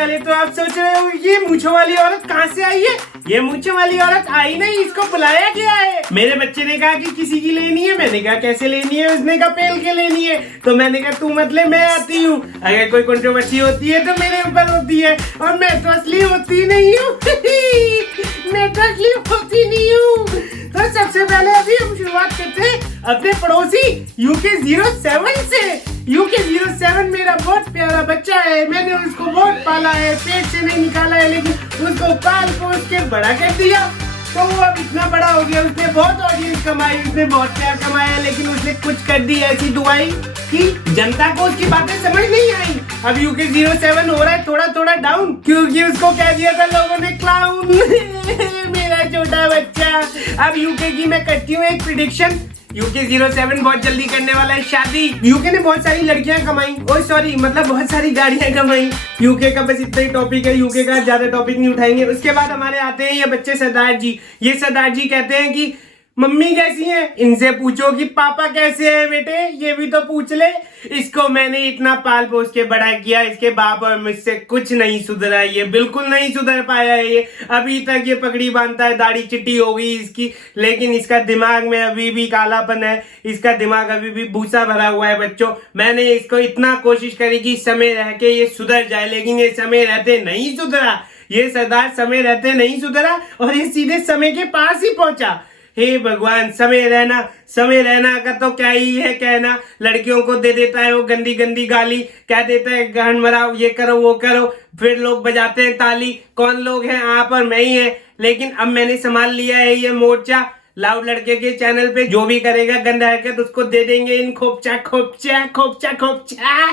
पहले तो आप सोच रहे हो ये मूंछों वाली औरत कहाँ से आई है। ये मूंछों वाली औरत आई नहीं, इसको बुलाया गया है। मेरे बच्चे ने कहा कि किसी की लेनी है। मैंने कहा कैसे लेनी है। उसने कहा पेल के लेनी है। तो मैंने कहा तू मत ले, मैं आती हूँ। अगर कोई कंट्रोवर्सी होती है तो मेरे ऊपर होती है, और मैं तो असली होती नहीं हूँ। मैं तो असली होती नहीं हूँ। तो सबसे पहले अभी हम शुरुआत करते हैं अपने पड़ोसी UK07 से। UK07 मेरा बहुत प्यारा बच्चा है। मैंने उसको बहुत पाला है, पेट से नहीं निकाला है, लेकिन उसको पाल पोस के बड़ा कर दिया। तो वो अब इतना बड़ा हो गया, उसने बहुत ऑडियंस कमाई, उसने बहुत प्यार कमाया, लेकिन उसने कुछ कर दी ऐसी दुआई कि जनता को उसकी बातें समझ नहीं आई। अब UK07 हो रहा है थोड़ा थोड़ा डाउन, क्योंकि उसको कह दिया था लोगों ने क्लाउन। मेरा छोटा बच्चा। अब UK की मैं करती हूँ एक प्रिडिक्शन। UK07 बहुत जल्दी करने वाला है शादी। UK ने बहुत सारी लड़कियां कमाई, ओह सॉरी मतलब बहुत सारी गाड़ियां कमाई। UK का बस इतना ही टॉपिक है, UK का ज्यादा टॉपिक नहीं उठाएंगे। उसके बाद हमारे आते हैं ये बच्चे सरदार जी। ये सरदार जी कहते हैं कि मम्मी कैसी है, इनसे पूछो कि पापा कैसे हैं बेटे, ये भी तो पूछ ले। इसको मैंने इतना पाल पोस के बड़ा किया, इसके बाप और मुझसे कुछ नहीं सुधरा, ये बिल्कुल नहीं सुधर पाया है। ये अभी तक ये पगड़ी बांधता है, दाढ़ी चिट्टी हो गई इसकी, लेकिन इसका दिमाग में अभी भी कालापन है, इसका दिमाग अभी भी भूसा भरा हुआ है। बच्चों मैंने इसको इतना कोशिश करी कि समय रह के ये सुधर जाए, लेकिन ये समय रहते नहीं सुधरा। ये सरदार समय रहते नहीं सुधरा और ये सीधे समय के पास ही पहुंचा। हे भगवान, समय रहना का तो क्या ही है कहना। लड़कियों को दे देता है वो गंदी गंदी गाली, कह देता है गहन मराओ, ये करो वो करो, फिर लोग बजाते हैं ताली। कौन लोग हैं, आप और मैं ही है। लेकिन अब मैंने संभाल लिया है ये मोर्चा। लाउड लड़के के चैनल पे जो भी करेगा गंदा हरकत उसको दे देंगे इन खोपचा खोपचा खोपचा खोपचा।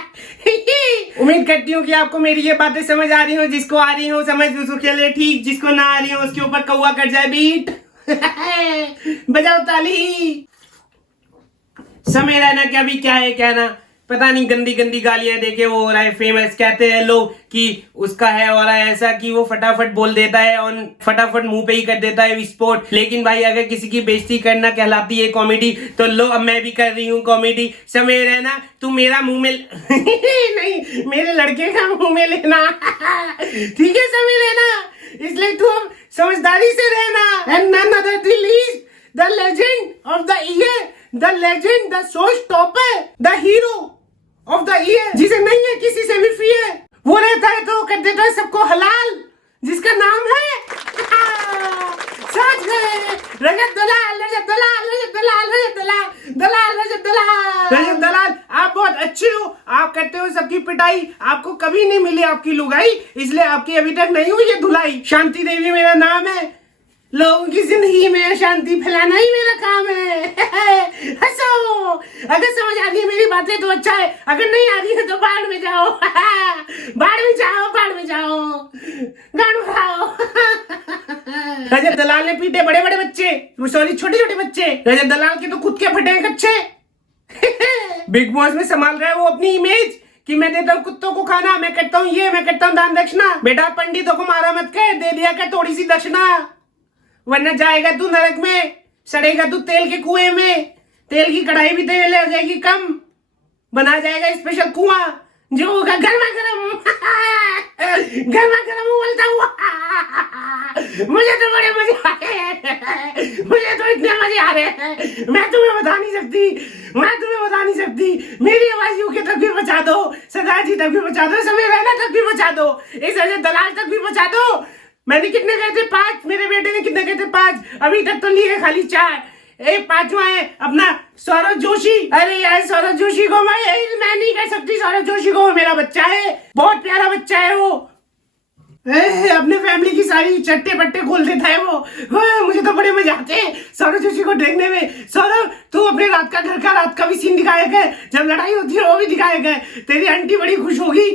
उम्मीद करती हूँ कि आपको मेरी ये बातें समझ आ रही हो। जिसको आ रही हो समझ उसके लिए ठीक, जिसको ना आ रही हो उसके ऊपर कौवा कर जाए बीट। बजाओ ताली। समय रहना क्या भी क्या है कहना, पता नहीं गंदी गंदी गालियां देके वो हो रहा है फेमस। कहते हैं लोग कि उसका है हो रहा है ऐसा कि वो फटाफट बोल देता है और फटाफट मुंह पे ही कर देता है विस्फोट। लेकिन भाई अगर किसी की बेइज्जती करना कहलाती है कॉमेडी, तो लो अब मैं भी कर रही हूँ कॉमेडी। समय रहना तू मेरा मुंह में नहीं, मेरे लड़के का मुंह में लेना। ठीक है समय रहना, इसलिए तू समझदारी से रहना। And none other than least, the legend of the year, the legend, the showstopper, the hero of the year, जिसे नहीं है किसी से भी फियर, वो रहता है तो कर देता है सबको हलाल, जिसका नाम है समझ गए, रजत दलाल, रजत दलाल, रजत दलाल, रजत दलाल, दलाल रजत दलाल, रजत दलाल। आप बहुत अच्छे हो, आप करते हो सबकी पिटाई, आपको कभी नहीं मिली आपकी लुगाई, इसलिए आपकी अभी तक नहीं हुई है धुलाई। शांति देवी मेरा नाम है, लोगों की जिंदगी में शांति फैलाना ही मेरा काम है। हंसो, अगर समझ आ रही है मेरी बातें तो अच्छा है, अगर नहीं आ रही है तो बाढ़ में जाओ। बाढ़ में जाओ, बाढ़ में जाओ, गान खाओ। रजत दलाल ने पीटे बड़े बड़े बच्चे, सॉरी छोटे छोटे बच्चे। रजत दलाल के तो खुद के फटे हैं कच्चे। बिग बॉस में संभाल रहा है वो अपनी इमेज कि मैं देता हूँ कुत्तों को खाना, मैं करता हूँ ये, मैं करता हूँ दान दक्षिणा। बेटा पंडितों को मारा मत कर, दे दिया कर थोड़ी सी दक्षिणा, वरना जाएगा तू नरक में, सड़ेगा तू तेल के कुएं में। तेल की कढ़ाई भी तेल आ जाएगी कम, बना जाएगा स्पेशल कुआं जो होगा गर्मा गर्म। गर्मा गर्म उबलता हुआ। मुझे तो बड़े मजे आ रहे हैं, मुझे तो इतने मजे आ रहे हैं, मैं तुम्हें बता नहीं सकती, मैं तुम्हें बता नहीं सकती। मेरी आवाज UK तक भी पहुंचा दो, सरदार जी तक भी पहुंचा दो, समय रहना तक भी पहुंचा दो, इस रजत दलाल तक भी पहुंचा दो। मैंने कितने कहे थे 5, मेरे बेटे ने कितने कहे थे 5, अभी तक तो लिए खाली 4। एक 5वां है अपना सौरभ जोशी। अरे यार सौरभ जोशी को मैं नहीं कह सकती, सौरभ जोशी को मेरा बच्चा है, बहुत प्यारा बच्चा है वो। अपने फैमिली की सारी चट्टे पट्टे खोल देता है वो। मुझे तो बड़े मजे आते हैं सौरभ जोशी को देखने में। सौरभ तू अपने रात का घर का रात का भी सीन दिखाया गया, जब लड़ाई होती है वो भी दिखाया गया। तेरी आंटी बड़ी खुश होगी।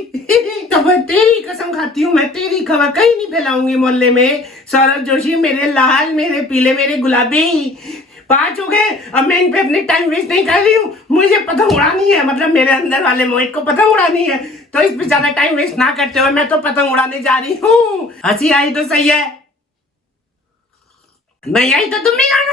तो मैं तेरी कसम खाती हूँ, मैं तेरी खबर कहीं नहीं फैलाऊंगी मोहल्ले में। सौरभ जोशी मेरे लाल, मेरे पीले, मेरे गुलाबी 5 हो गए। अब मैं इन पे अपने टाइम वेस्ट नहीं कर रही हूँ, मुझे पतंग उड़ानी है, मतलब मेरे अंदर वाले मोहित को पतंग उड़ानी है, तो इस पे ज्यादा टाइम वेस्ट ना करते हुए मैं तो पतंग उड़ाने जा रही हूँ। हंसी आई तो सही है, नहीं आई तो तुम भी गाना।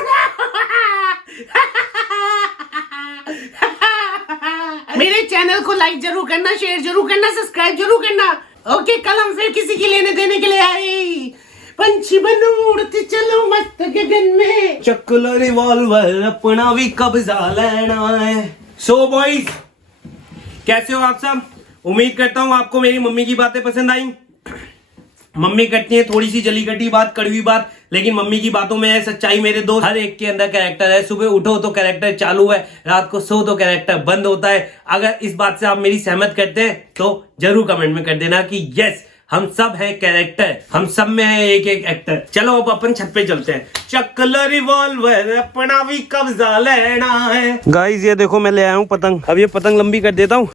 मेरे चैनल को लाइक जरूर करना, शेयर जरूर करना, सब्सक्राइब जरूर करना। ओके, कल हम फिर किसी की लेने देने के लिए आए। पंछी बनो उड़ते चलो मस्त गगन में, चक लो रिवॉल्वर अपना भी कब्जा लेना है। सो बॉयज, कैसे हो आप सब? उम्मीद करता हूँ आपको मेरी मम्मी की बातें पसंद आई। मम्मी करती है थोड़ी सी जली कटी बात, कड़वी बात, लेकिन मम्मी की बातों में है सच्चाई मेरे दोस्त। हर एक के अंदर कैरेक्टर है। सुबह उठो तो कैरेक्टर चालू है, रात को सो तो कैरेक्टर बंद होता है। अगर इस बात से आप मेरी सहमत करते हैं तो जरूर कमेंट में कर देना कि यस, हम सब हैं कैरेक्टर, हम सब में है एक एक एक्टर। चलो अब अपन छत पे चलते हैं। चक्ल रिवॉल्वर अपना भी कब्जा लेना है। गाइस ये देखो मैं ले आया हूँ पतंग। अब ये पतंग लंबी कर देता हूँ।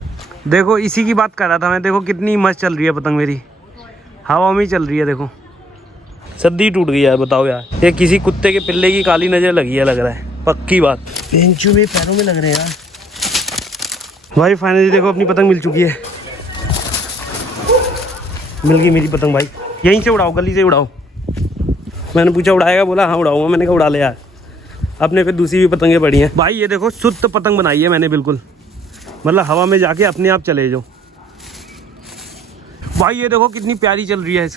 देखो इसी की बात कर रहा था मैं। देखो कितनी मस्त चल रही है पतंग मेरी, हवा में चल रही है। देखो सद्दी टूट गई है, बताओ यार। ये किसी कुत्ते के पिल्ले की काली नजर लगी है लग रहा है, पक्की बात। पेंचू में पैरों में लग रहे हैं यार। भाई फाइनली देखो अपनी पतंग मिल चुकी है। मिल गई मेरी पतंग भाई। यहीं से उड़ाओ, गली से उड़ाओ। मैंने पूछा उड़ाएगा, बोला हाँ उड़ाऊंगा। मैंने कहा उड़ा ले यार, अपने पे दूसरी भी पतंगें पड़ी हैं। भाई ये देखो शुद्ध पतंग बनाई है मैंने, बिल्कुल मतलब हवा में जाके अपने आप चले जाओ। भाई ये देखो कितनी प्यारी चल रही है,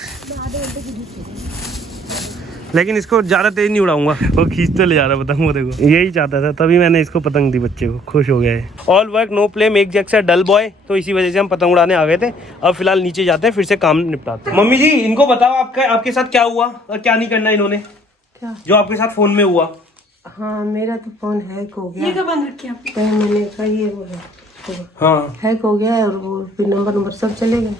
लेकिन इसको ज़्यादा तेज नहीं उड़ाऊंगा, वो खींचते ले जा रहा है पतंग। वो देखो यही चाहता था, तभी मैंने इसको पतंग दी। बच्चे को खुश हो गया है। All work no play make Jack से डल बॉय, तो इसी वजह से हम पतंग उड़ाने आ गए थे। अब फिलहाल नीचे जाते हैं, फिर से काम निपटाते हैं। मम्मी जी इनको बताओ आपके साथ क्या हुआ और क्या नहीं करना इन्होंने, क्या जो आपके साथ फोन में हुआ। हाँ मेरा तो फोन हैक हो गया। ये कब बंद रखी आपने? मैंने कहा ये वो है, हाँ हैक हो गया और वो फिर नंबर सब चले गए।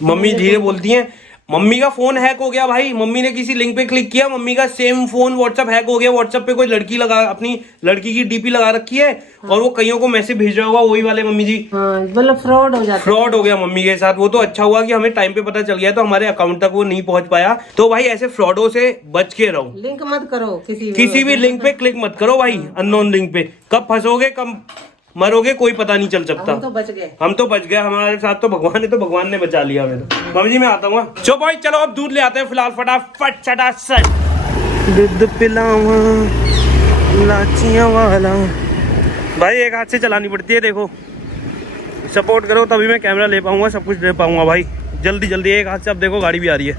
मम्मी धीरे बोलती हैं। मम्मी का फोन हैक हो गया भाई। मम्मी ने किसी लिंक पे क्लिक किया, मम्मी का सेम फोन व्हाट्सएप हैक हो गया। व्हाट्सएप पे कोई लड़की लगा, अपनी लड़की की डीपी लगा रखी है और वो कईयों को मैसेज भेज रहा होगा, वही वाले मम्मी जी। हाँ मतलब फ्रॉड हो जाता, फ्रॉड हो गया मम्मी के साथ। वो तो अच्छा हुआ कि हमें टाइम पे पता चल गया, तो हमारे अकाउंट तक वो नहीं पहुंच पाया। तो भाई ऐसे फ्रॉडों से बच के रहो। लिंक मत करो किसी भी लिंक पे क्लिक मत करो भाई, अननोन लिंक पे। कब फंसोगे कब मरोगे कोई पता नहीं चल सकता। हम तो बच गए। हम तो बच गए, हमारे साथ तो भगवान ने बचा लिया हमें तो। मम्मी जी मैं आता हूँ। चलो भाई चलो अब दूध ले आते हैं फिलहाल, फटाफट चटासट। दूध पिलावा लाचियां वाला। भाई एक हाथ से चलानी पड़ती है, देखो सपोर्ट करो तभी मैं कैमरा ले पाऊंगा, सब कुछ ले पाऊंगा भाई। जल्दी जल्दी एक हाथ से। अब देखो गाड़ी भी आ रही है।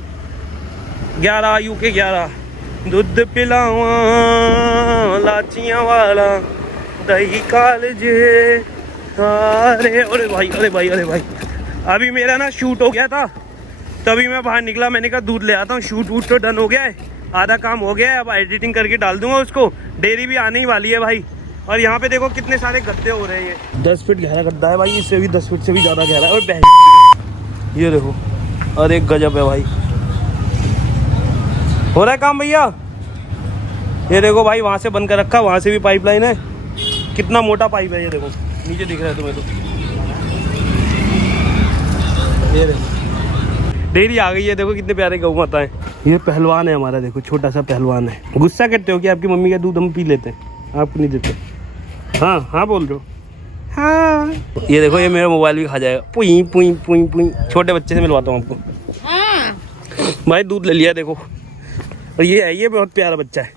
11 UK 11। दूध पिलावा लाचियां वाला दही कालजे। अरे भाई अरे भाई अरे भाई, अभी मेरा ना शूट हो गया था, तभी मैं बाहर निकला। मैंने कहा दूध ले आता हूँ। शूट वूट तो डन हो गया है, आधा काम हो गया है। अब एडिटिंग करके डाल दूंगा उसको। डेयरी भी आने ही वाली है भाई। और यहाँ पे देखो कितने सारे गड्ढे हो रहे हैं। 10 फीट गहरा गड्ढा है भाई, इससे भी 10 फीट से भी ज़्यादा गहरा है। और बहन ये देखो, अरे गजब है भाई। हो रहा है काम भैया। ये देखो भाई, वहाँ से बंद कर रखा, वहाँ से भी पाइपलाइन है। कितना मोटा पाइप है ये देखो, नीचे दिख रहा है तुम्हें तो। ये देखो डेयरी आ गई है। देखो कितने प्यारे गऊ माता है। ये पहलवान है हमारा, देखो छोटा सा पहलवान है। गुस्सा करते हो कि आपकी मम्मी का दूध हम पी लेते हैं, आपको नहीं देते। हाँ हाँ बोल रहे हो। हाँ ये देखो, ये मेरा मोबाइल भी खा जाएगा। पुई पुई पुई पुई। छोटे बच्चे से मिलवाता हूँ आपको। भाई दूध ले लिया देखो। और ये बहुत प्यारा बच्चा है,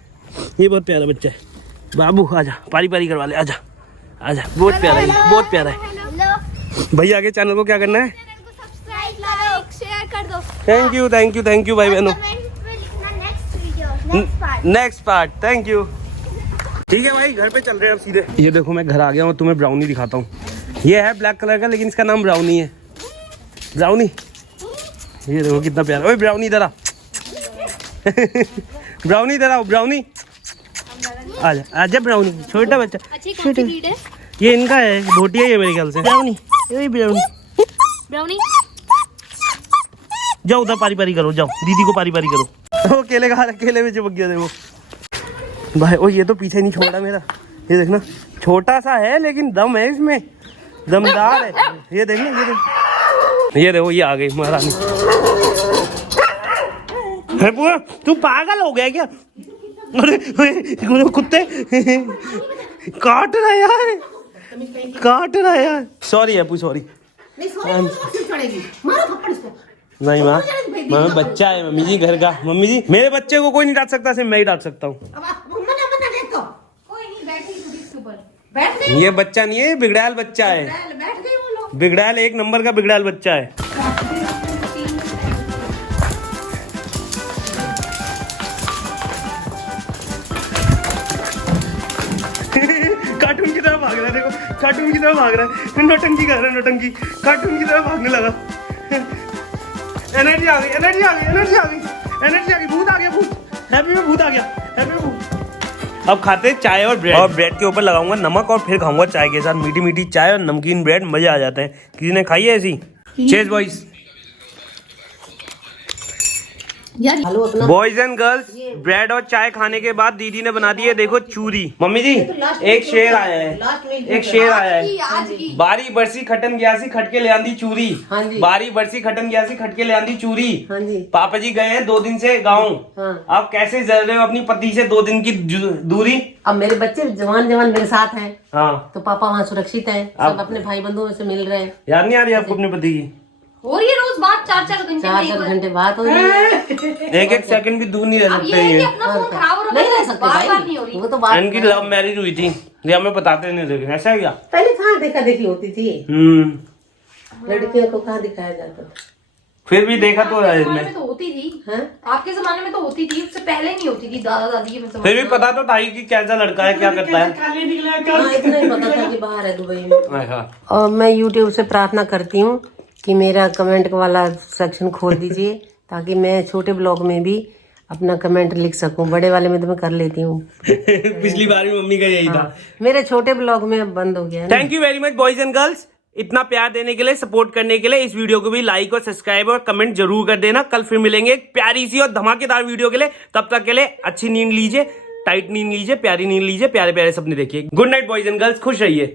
ये बहुत प्यारा बच्चा है। बाबू आजा, पारी पारी करवा ले, आजा आजा। बहुत प्यारा है, बहुत प्यारा है। भैया आगे चैनल को क्या करना है? शेयर कर दो। थैंक यू भाई बहनों। Next part thank you. ठीक है भाई, घर पे चल रहे हैं अब सीधे। ये देखो मैं घर आ गया हूँ, तुम्हें ब्राउनी दिखाता हूँ। ये है ब्लैक कलर का, लेकिन इसका नाम ब्राउनी है। ब्राउनी ये देखो कितना प्यारा। ओए ब्राउनी इधर आ। ब्राउनी इधर आओ, ब्राउनी आजा आजा। ब्राउनी छोटा बच्चा, छोटा। ये इनका है, भोटिया ही है मेरे ख्याल से। ब्राउनी ब्राउनी ब्राउनी जाओ उधर पारी पारी करो, जाओ दीदी को पारी पारी करो। वो केले खा रहा, केले में चिपक गया देखो भाई। ओ ये तो पीछे नहीं छोड़ा मेरा, ये देखना छोटा सा है लेकिन दम है इसमें, दमदार है। ये देखना, ये देखो ये आ गई महारानी। है बुआ तू पागल हो गया क्या? अरे कुत्ते काट रहा है यार, काट रहा है यार। सॉरी है सॉरी। नहीं माँ, मैं बच्चा है मम्मी जी घर का। मम्मी जी मेरे बच्चे को कोई नहीं डांट सकता, सिर्फ मैं ही डांट सकता हूँ। ये बच्चा नहीं है, बिगड़ैल बच्चा है। बिगड़ैल एक नंबर का बिगड़ैल बच्चा है। कार्टून की तरफ भाग रहा है, नौटंकी कर रहा है, नौटंकी कार्टून की तरफ भागने लगा। एनर्जी आ गई, एनर्जी आ गई, एनर्जी आ गई, एनर्जी आ गई, भूत आ गया, भूत हैप्पी में भूत आ गया, हैप्पी में भूत। अब खाते चाय और ब्रेड के ऊपर लगाऊंगा नमक और फिर खाऊंगा चाय के साथ मीठी मीठी चाय और नमकीन ब्रेड, मजे आ जाते हैं। किसी ने खाई है ऐसी? चेस बॉयज, आलू अपना बॉयज एंड गर्ल्स, ब्रेड और चाय खाने के बाद दीदी ने बना दी है देखो चूरी। मम्मी जी एक शेर आया है, एक शेर आया है। बारी बरसी खटन गयासी खटके ले आंदी चूरी। हाँ जी। बारी बरसी खटन गयासी खटके ले आंदी चूरी। हाँ जी। पापा जी गए हैं 2 दिन से गाँव। हाँ। आप कैसे जल रहे हो अपनी पति से 2 दिन की दूरी? अब मेरे बच्चे जवान जवान मेरे साथ हैं, हाँ, तो पापा वहाँ सुरक्षित हैं, सब अपने भाई बंधुओं से मिल रहे हैं। याद नहीं आ रही आपको अपने पति की? हो रही है रोज बात, 4-4 घंटे 4-4 घंटे बात हो रही है। एक सेकंड भी दूर नहीं रह अब ये सकते है कि ये। अपना फोन खराब हो रहा नहीं रह है, सकते बार भाई, नहीं हो रही। वो तो बात इनकी लव मैरिज हुई थी, ये हमें बताते नहीं थे, ऐसा है क्या? पहले कहाँ देखा देखी होती थी, लड़कियों को कहाँ दिखाया जाता था। फिर भी देखा तो है आपके इसमें, जमाने में तो होती थी, हाँ? आपके जमाने में तो होती थी, उससे पहले नहीं होती थी, दादा दादी के जमाने फिर भी में। पता तो था ही कि कैसा लड़का है, क्या करता है। हाँ, इतना ही पता था कि बाहर है दुबई में। हाँ। और मैं YouTube से प्रार्थना करती हूँ कि मेरा कमेंट वाला सेक्शन खोल दीजिए, ताकि मैं छोटे ब्लॉग में भी अपना कमेंट लिख सकूं। बड़े वाले में तो मैं कर लेती हूँ। पिछली बार भी मम्मी का यही था। मेरे छोटे ब्लॉग में अब बंद हो गया है ना। Thank you very much boys and girls, इतना प्यार देने के लिए, सपोर्ट करने के लिए। इस वीडियो को भी लाइक और सब्सक्राइब और कमेंट जरूर कर देना। कल फिर मिलेंगे एक प्यारी सी और धमाकेदार वीडियो के लिए। तब तक के लिए अच्छी नींद लीजिए, टाइट नींद लीजिए, प्यारी नींद लीजिए, प्यारे प्यारे सपने देखिए। Good night boys and girls, खुश रहिए।